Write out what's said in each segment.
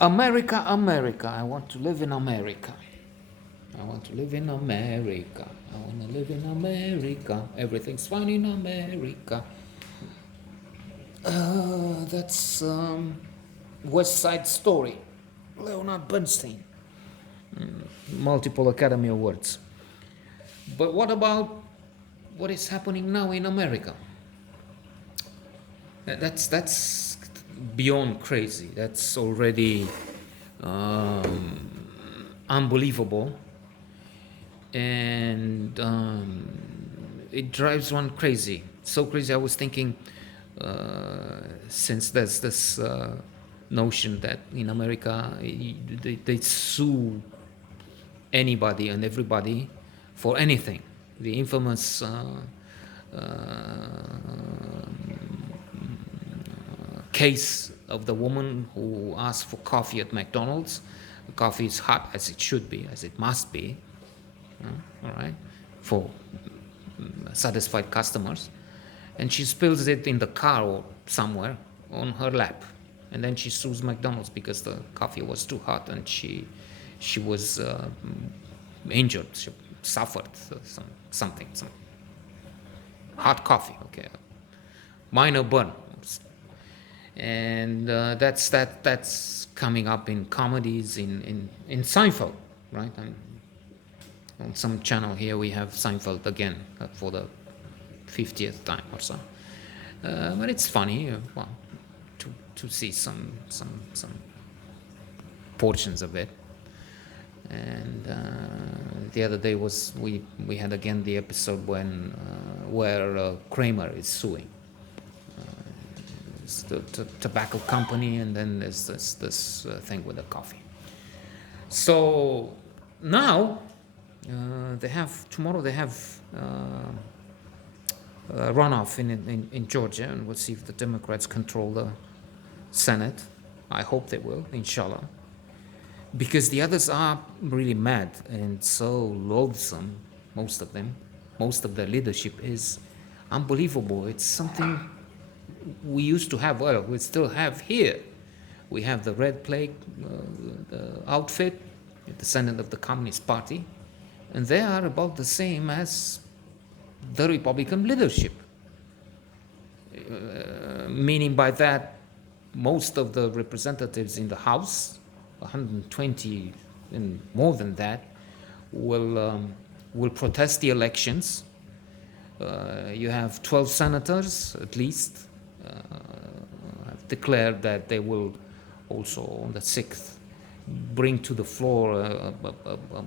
America, America. I want to live in America. I want to live in America. I want to live in America. Everything's fine in America. That's West Side Story. Leonard Bernstein. Multiple Academy Awards. But what about what is happening now in America? That's beyond crazy. That's already unbelievable, and it drives one crazy. So crazy. I was thinking, since there's this notion that in America they sue anybody and everybody for anything. The infamous case of the woman who asked for coffee at McDonald's. The coffee is hot as it should be, as it must be, all right, for satisfied customers. And she spills it in the car or somewhere on her lap. And then she sues McDonald's because the coffee was too hot and she was injured. She suffered some hot coffee. Okay, minor burn, and that's coming up in comedies in Seinfeld, right? And on some channel here we have Seinfeld again for the 50th time or so. But it's funny, well, to see some portions of it. And the other day was we had again the episode where Kramer is suing the tobacco company, and then there's this thing with the coffee. So now tomorrow they have runoff in Georgia, and we'll see if the Democrats control the Senate. I hope they will, inshallah, because the others are really mad and so loathsome. Most of them, most of their leadership is unbelievable. It's something we used to have, well, we still have here. We have the Red Plague the outfit, the descendant of the Communist Party, and they are about the same as the Republican leadership. Meaning by that, most of the representatives in the House, 120 and more than that, will protest the elections. You have 12 senators at least have declared that they will also on the 6th bring to the floor a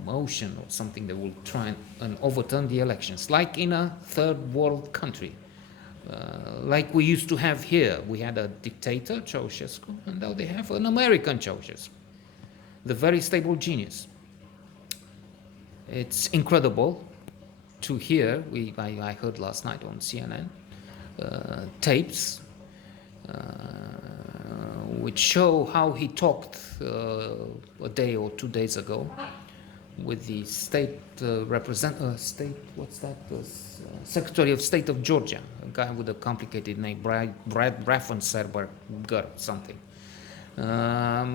motion or something that will try and overturn the elections, like in a third world country. Like we used to have here. We had a dictator, Ceausescu, and now they have an American Ceausescu, the very stable genius. It's incredible to hear. I heard last night on CNN tapes which show how he talked a day or 2 days ago with the state Secretary of State of Georgia, a guy with a complicated name, Brad Raffensperger, something, a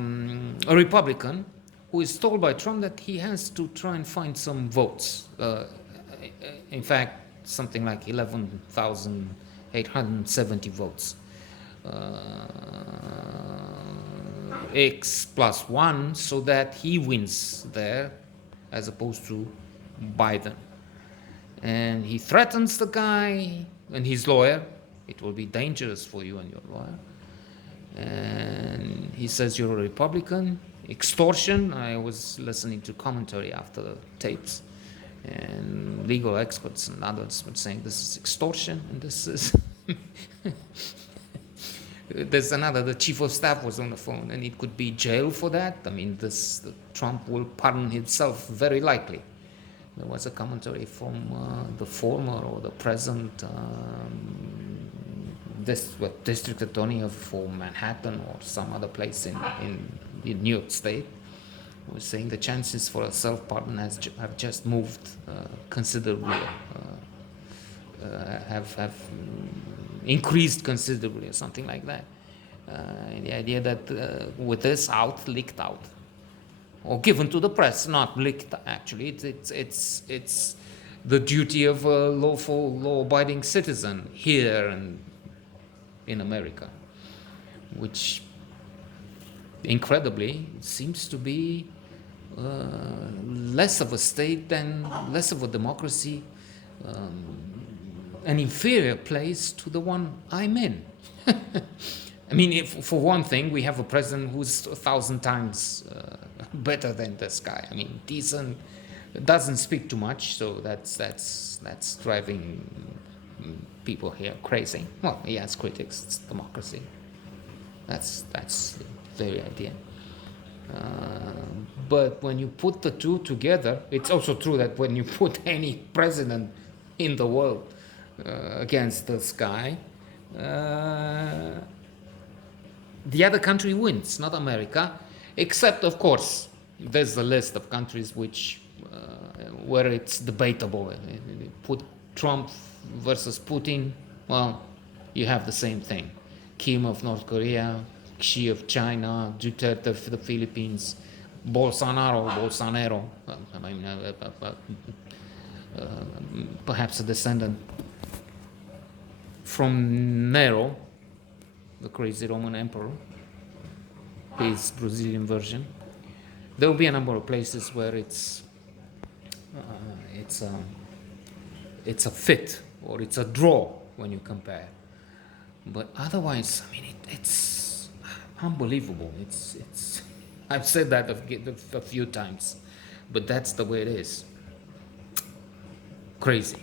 Republican who is told by Trump that he has to try and find some votes. In fact, something like 11,870 votes. X plus one, so that he wins there as opposed to Biden. And he threatens the guy and his lawyer. It will be dangerous for you and your lawyer. And he says you're a Republican. Extortion. I was listening to commentary after the tapes, and legal experts and others were saying this is extortion and this is there's another, the chief of staff was on the phone, and it could be jail for that. I mean, Trump will pardon himself very likely. There was a commentary from the former or the present district attorney for Manhattan or some other place in New York State, who was saying the chances for a self-pardon have just moved considerably, have increased considerably or something like that. The idea that with this out, leaked out, or given to the press, not leaked actually. It's the duty of a lawful, law-abiding citizen here and in America, which incredibly seems to be less of a state than less of a democracy, an inferior place to the one I'm in. I mean, if, for one thing, we have a president who's 1,000 times better than this guy. I mean, decent, doesn't speak too much, so that's driving people here crazy. Well, he has critics. It's democracy. That's the very idea. But when you put the two together, it's also true that when you put any president in the world against this guy, the other country wins, not America, except, of course, there's a list of countries which where it's debatable. Put Trump versus Putin, well, you have the same thing. Kim of North Korea, Xi of China, Duterte of the Philippines, Bolsonaro, I mean, perhaps a descendant from Nero, the crazy Roman emperor, his Brazilian version. There will be a number of places where it's a fit or it's a draw when you compare. But otherwise, I mean, it's unbelievable. It's I've said that a few times, but that's the way it is. Crazy.